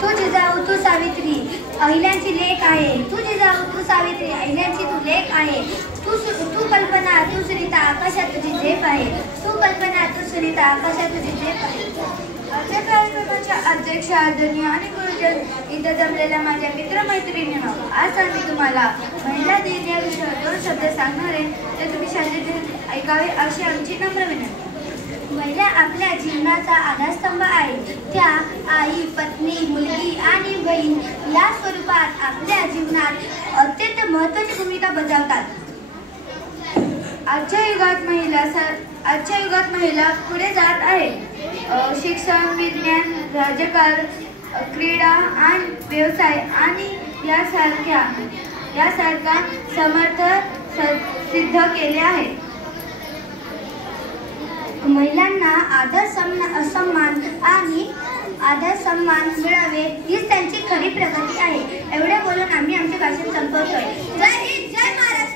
तू जिजाऊ तू सावित्री अहिल्याची लेक आहे. तू जिजाऊ तू सावित्री अहिल्याची तू लेक आहे. तू कल्पना तू सुनीता आकाशात तुझी झेप आहे. तू कल्पना तू सुनीता आकाशात तुझी झेप आहे. आजच्या कार्यक्रमाच्या अध्यक्ष आदरणीय आणि गुरुजन इथं जमलेल्या माझ्या मित्रमैत्रिणींनो, आज आम्ही तुम्हाला महिला दिन या विषयावर 2 शब्द सांगणार आहे. ते तुम्ही शांततेने ऐकावे अशी आमची नम्र विनंती. महिला आपल्या जीवनाचा आधारस्तंभ आहे. त्या आई, पत्नी, मुलगी आणि बहीण या स्वरूपात आपल्या जीवनात अत्यंत महत्त्वाची भूमिका बजावतात. आजच्या युगात महिला पुढे जात आहेत. शिक्षण, विज्ञान, राजकारण, क्रीडा आणि व्यवसाय आणि यासारख्या समर्थ सिद्ध केले आहेत. महिलांना आदर सन्मान मिळावे हीच त्यांची खरी प्रगती आहे. एवढे बोलून आम्ही आमचे